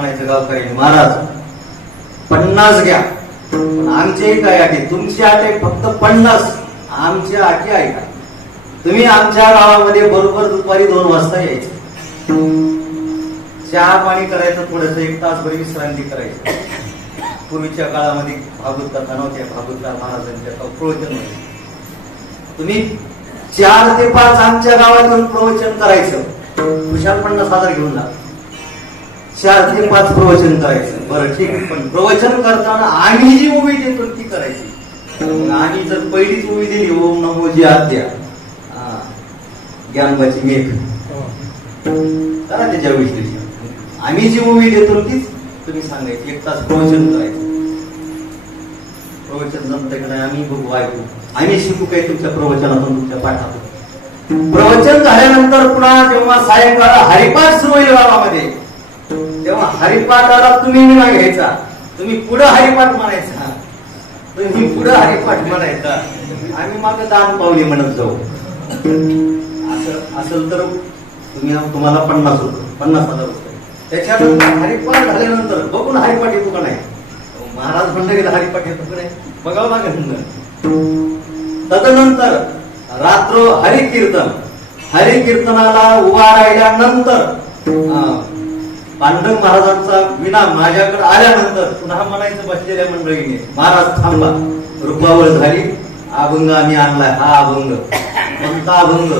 म्हणायचं गावकऱ्यांनी महाराज पन्नास घ्या. आमच्याही काय अटी तुमची अट आहे फक्त पन्नास. आमच्या अटी ऐका तुम्ही आमच्या गावामध्ये बरोबर दुपारी दोन वाजता यायचे. चहा पाणी करायचं थोडस एक तासभर विश्रांती करायची. पूर्वीच्या काळामध्ये भागवत कथा नव्हत्या. भागवतकार महाराजांच्या प्रवचन व्हायचं. तुम्ही चार ते पाच आमच्या गावात येऊन प्रवचन करायचं. विशाल पन्नास हजार घेऊन जा. चार ते पाच प्रवचन करायचं. बरं ठीक आहे. पण प्रवचन करताना आम्ही जी उभी देतो ती करायची. मग आम्ही जर पहिलीच उभी दिली ओम नमो जी आद्या. हा, ज्ञानबाची मेघ. करा त्याच्या विश्लेषण. आम्ही जी मूवी देतो तीच तुम्ही सांगायची एक तास प्रवचन करायचं. प्रवचन जमतंय का नाही? आम्ही बघू ऐकू. आम्ही शिकू काय तुमच्या प्रवचनातून तुमच्या पाठातून? प्रवचन झाल्यानंतर पुन्हा जेव्हा सायंकाळ हरिपाठ सुरू होईल गावामध्ये तेव्हा हरिपाठाला तुम्ही विना घ्यायचा. तुम्ही पुढं हरिपाठ म्हणायचा. तुम्ही पुढं हरिपाठ म्हणायचा. आम्ही माग दान पावली म्हणत जाऊ. असं असेल तर तुम्ही तुम्हाला पन्नास होतो पन्नास हजार रुपये. त्याच्यानंतर हरिपाठ झाल्यानंतर बघून हरिपाठ येतो का नाही? महाराज म्हणलं गेलं हरिपाठ येतो का नाही? बघावं लागेल तदनंतर रात्र हरिकीर्तन. हरिकीर्तनाला उभा राहिल्यानंतर पांडुरंग महाराजांचा विना माझ्याकडे आल्यानंतर पुन्हा म्हणायचं बसलेल्या मंडळीने महाराज थांबा. रुपावळ झाली. अभंग आम्ही आणलाय. हा अभंग. कोणता अभंग?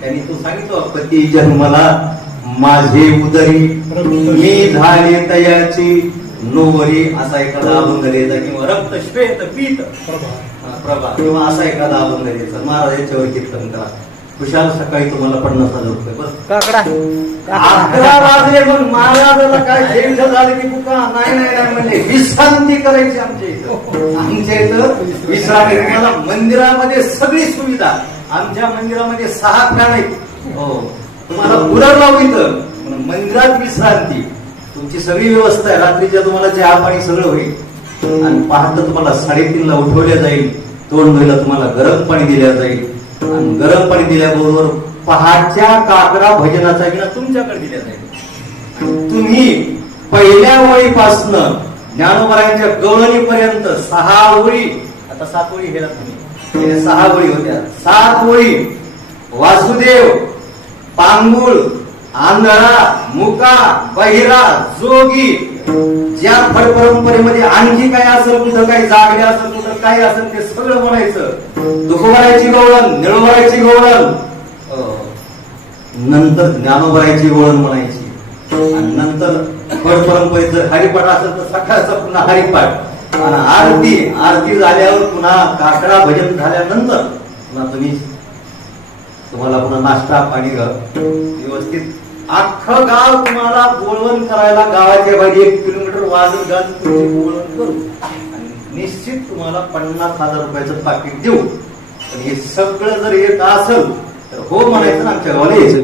त्यांनी तो सांगितलं पती जन्मला माझे उदरी. मी झाले तयाची नोवरी. असा एखादा अभंग द्यायचा किंवा रक्त श्वेत पीत. प्रभा किंवा असा एखादा अभंग द्यायचा महाराज याच्यावर कीर्तन करा. खुशाल सकाळी तुम्हाला पन्नास हजार रुपये बस काकडा. अकरा वाजले मग महाराजाला काय जेल झालं की बुका नाही नाही नाही म्हणले. विश्रांती करायची आमच्या इथं. आमच्या इथं विश्रांती. तुम्हाला मंदिरामध्ये सगळी सुविधा. आमच्या मंदिरामध्ये सहा फॅन आहेत. हो. तुम्हाला गुरं लावू इथं मंदिरात विश्रांती. तुमची सगळी व्यवस्था आहे. रात्रीच्या तुम्हाला चहा पाणी सगळं होईल. आणि पहाटे तुम्हाला साडेतीनला उठवल्या जाईल. तोंड धुयला तुम्हाला गरम पाणी दिल्या जाईल. गरम पाणी दिल्याबरोबर पहाटच्या काकरा भजनाचा विना तुमच्याकडे दिल्या जाईल तुम्ही पहिल्या ओळीपासून ज्ञानोबरायांच्या गवळणीपर्यंत सहा ओळी आता सात ओळी गेला तुम्ही. सहा ओळी होत्या. सात ओळी. वासुदेव पांगुळ आंधळा मुका बहिरा जोगी ज्या फड परंपरेमध्ये आणखी काय असेल कुठं काही जागडे असेल कुठं काही असेल ते सगळं म्हणायचं. दुखभरायची गवळण निळभरायची गवळण नंतर ज्ञानोबरायची गवळण म्हणायची. आणि नंतर फड परंपरेत जर हरिपाठ असेल तर सकाळचा पुन्हा हरिपाठ. आणि आरती आरती झाल्यावर पुन्हा काकडा भजन झाल्यानंतर पुन्हा तुम्ही तुम्हाला पुन्हा नाश्ता पाणी घ- व्यवस्थित. अख्खं गाव तुम्हाला बोलवण करायला गावाच्या बाहेर एक किलोमीटर वाजत गात तुमची बोलवण करू. आणि निश्चित तुम्हाला पन्नास हजार रुपयाचं पाकिट देऊ. पण हे सगळं जर येत असेल तर हो म्हणायचं आमच्या गावाला यायचं.